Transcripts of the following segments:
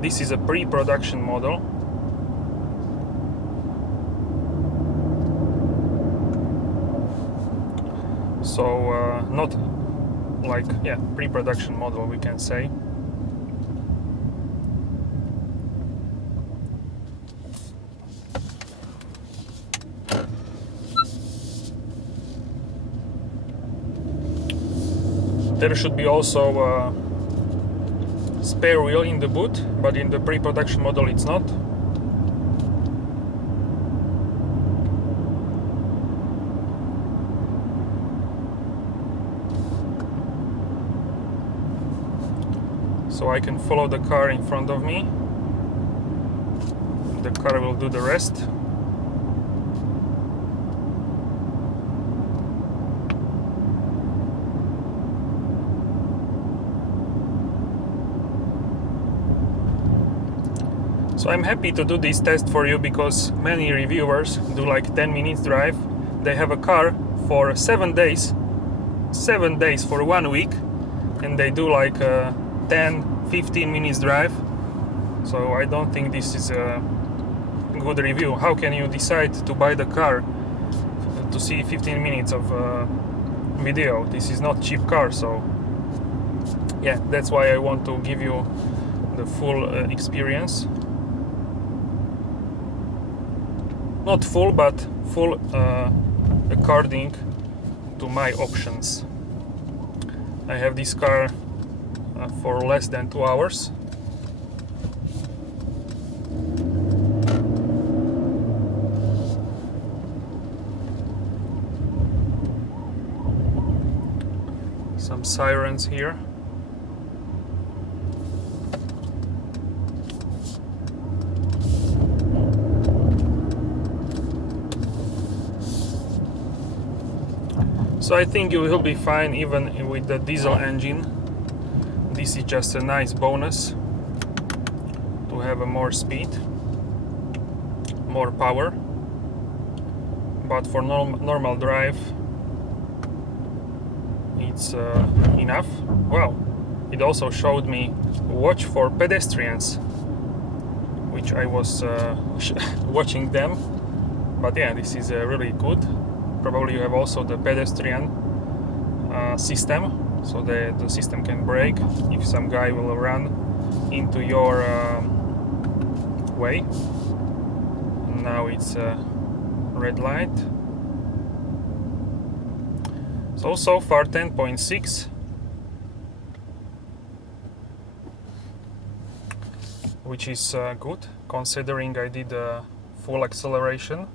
This is a pre-production model. So not like, yeah, pre-production model, we can say. There should be also a spare wheel in the boot, but in the pre-production model it's not. So I can follow the car in front of me. The car will do the rest. So I'm happy to do this test for you because many reviewers do like 10 minutes drive. They have a car for 7 days, 7 days for 1 week, and they do like 10-15 minutes drive. So I don't think this is a good review. How can you decide to buy the car to see 15 minutes of video? This is not cheap car. So yeah, that's why I want to give you the full experience. Not full, but full according to my options. I have this car for less than 2 hours. Some sirens here. So I think you will be fine even with the diesel engine. This is just a nice bonus to have a more speed, more power. But for normal drive, it's enough. Well, it also showed me watch for pedestrians, which I was watching them. But yeah, this is really good. Probably you have also the pedestrian system, so the system can brake if some guy will run into your way. Now it's a red light. So far 10.6, which is good considering I did a full acceleration.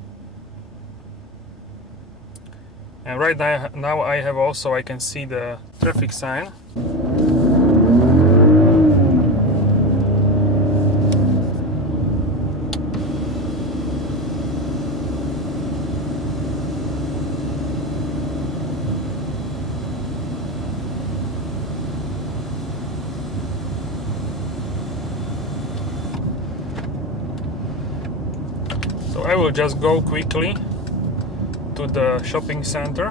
And right now I have also, I can see the traffic sign. So I will just go quickly to the shopping center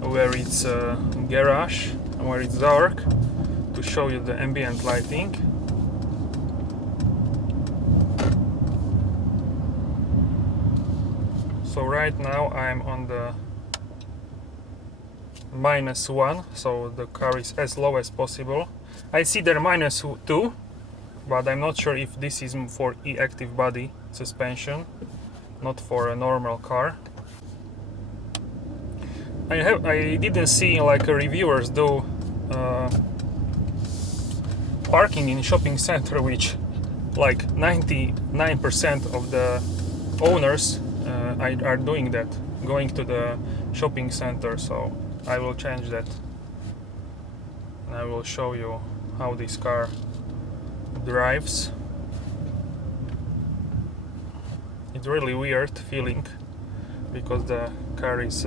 where it's a garage, where it's dark, to show you the ambient lighting. So right now I'm on the -1, so the car is as low as possible. I see there -2, but I'm not sure if this is for e-active body suspension, not for a normal car. I didn't see like reviewers do parking in shopping center, which like 99% of the owners are doing that, going to the shopping center. So I will change that, and I will show you how this car drives. It's really weird feeling because the car is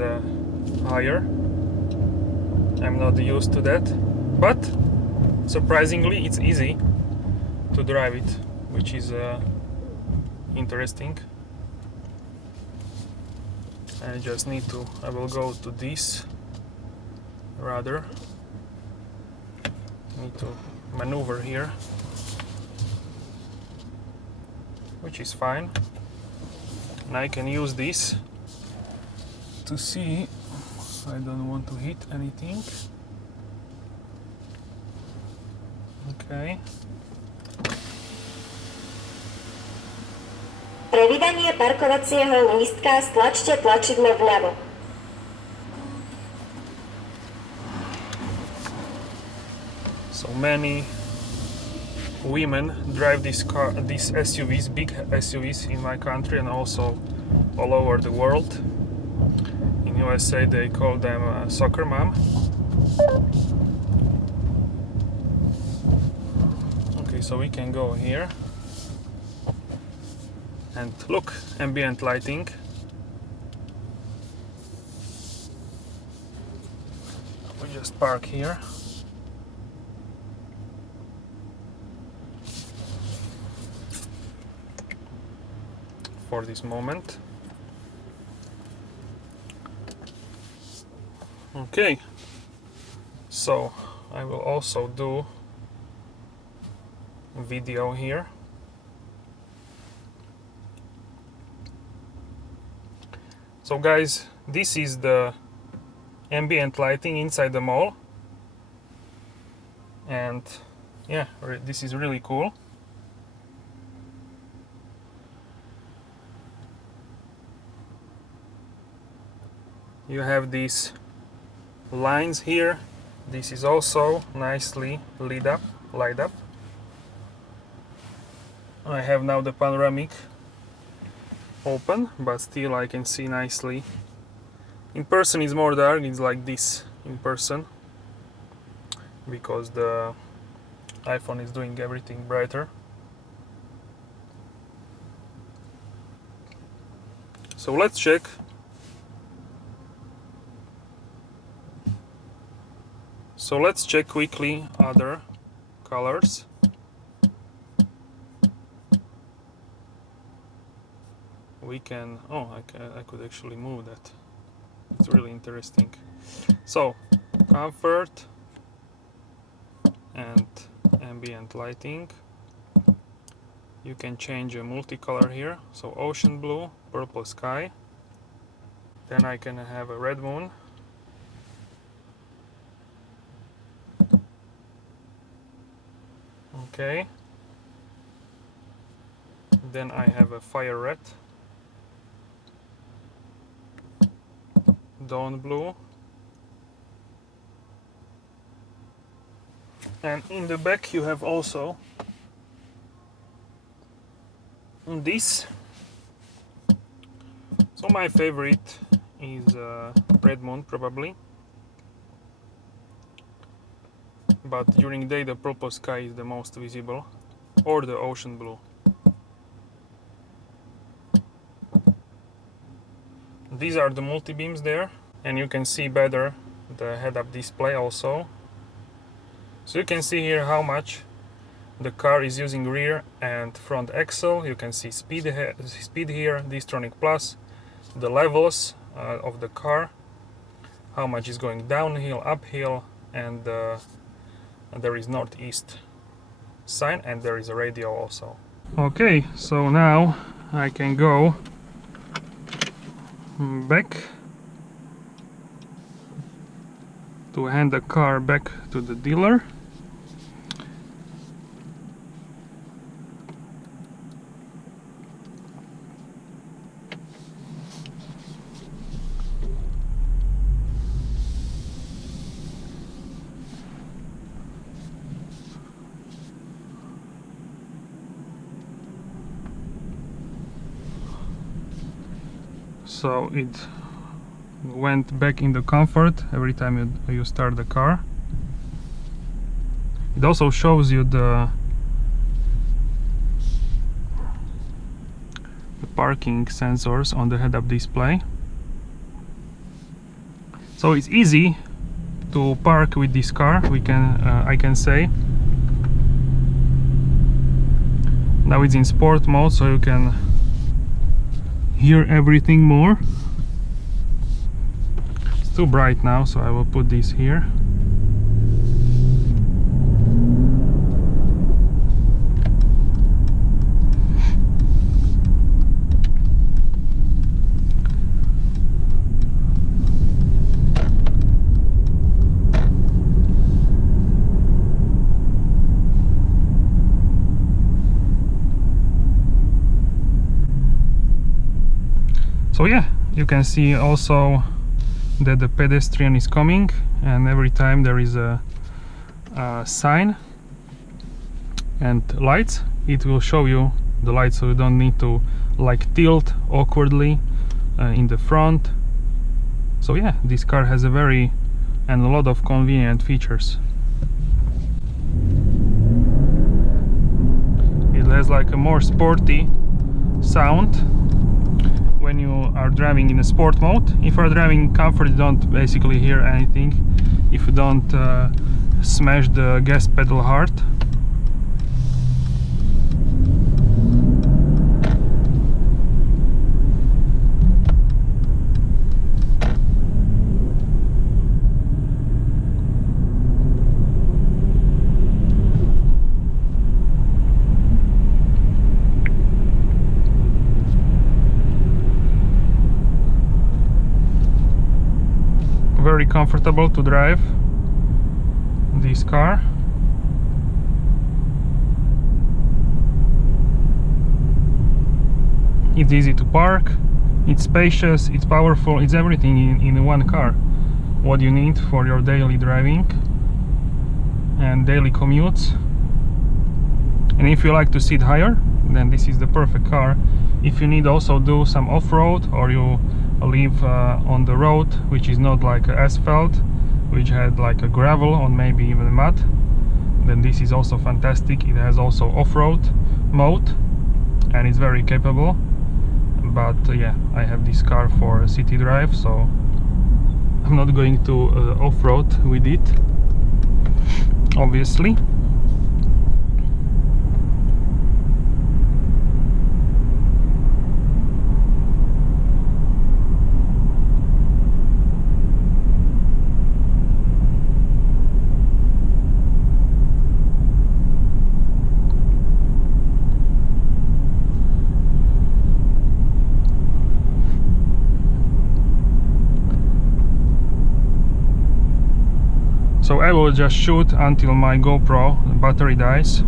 higher. I'm not used to that, but surprisingly it's easy to drive it, which is interesting. I will go to this rather. Need to maneuver here. which is fine. And I can use this to see. I don't want to hit anything. Okay. Pre vydanie parkovacieho lístka stlačte tlačidlo vľavo. So many women drive these SUVs, big SUVs in my country and also all over the world. In USA they call them soccer mom. Okay, so we can go here and look, ambient lighting. We just park here. For this moment. Okay, so I will also do a video here. So guys, this is the ambient lighting inside the mall, and yeah, this is really cool. You have these lines here. This is also nicely light up. I have now the panoramic open, but still I can see nicely. In person it's more dark, it's like this in person, because the iPhone is doing everything brighter. So let's check. So let's check quickly other colors. We can, I could actually move that. It's really interesting. So, comfort and ambient lighting. You can change a multicolor here. So ocean blue, purple sky. Then I can have a red moon. Okay. Then I have a fire red, dawn blue, and in the back you have also this. So my favorite is red moon probably, but during day the purple sky is the most visible, or the ocean blue. These are the multi-beams there, and you can see better the head-up display also. So you can see here how much the car is using rear and front axle. You can see speed here, D-Tronic Plus, the levels of the car, how much is going downhill, uphill, and there is northeast sign, and there is a radio also. Okay, so now I can go back to hand the car back to the dealer. So it went back in the comfort every time you start the car. It also shows you the parking sensors on the head-up display. So it's easy to park with this car, I can say. Now it's in sport mode, so you can hear everything more. It's too bright now, so I will put this here. So yeah, you can see also that the pedestrian is coming, and every time there is a sign and lights, it will show you the lights, so you don't need to like tilt awkwardly in the front. So yeah, this car has a lot of convenient features. It has like a more sporty sound when you are driving in a sport mode. If you are driving in comfort, you don't basically hear anything if you don't smash the gas pedal hard. Very comfortable to drive this car. It's easy to park, it's spacious, it's powerful, it's everything in one car. What you need for your daily driving and daily commutes. And if you like to sit higher, then this is the perfect car. If you need also do some off-road, or you live on the road which is not like asphalt, which had like a gravel or maybe even mud, then this is also fantastic. It has also off-road mode and it's very capable. But yeah, I have this car for a city drive, so I'm not going to off-road with it, obviously. So I will just shoot until my GoPro battery dies.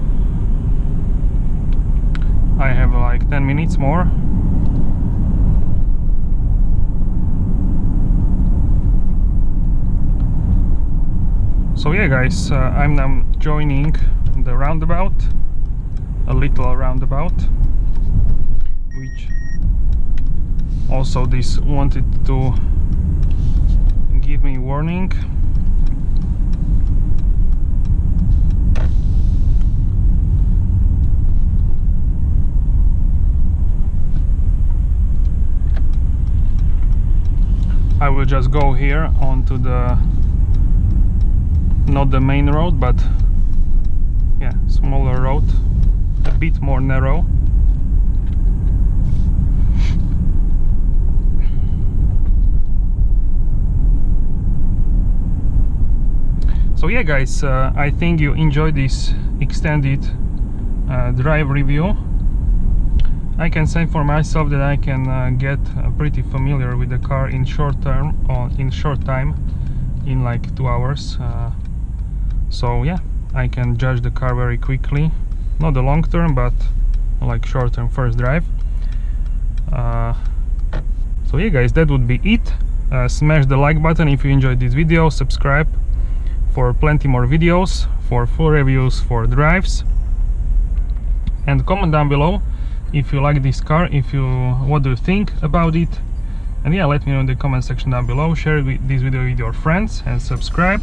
I have like 10 minutes more. So yeah guys, I'm now joining the roundabout, a little roundabout, which also this wanted to give me warning. I will just go here onto the, not the main road, but yeah, smaller road, a bit more narrow. So yeah guys, I think you enjoyed this extended drive review. I can say for myself that I can get pretty familiar with the car in short time, in like 2 hours. So yeah, I can judge the car very quickly, not the long term, but like short term first drive. So yeah guys, that would be it. Smash the like button if you enjoyed this video, subscribe for plenty more videos, for full reviews for drives, and comment down below if you like this car, what do you think about it. And yeah, let me know in the comment section down below. Share this video with your friends and subscribe,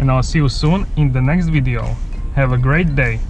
and I'll see you soon in the next video. Have a great day.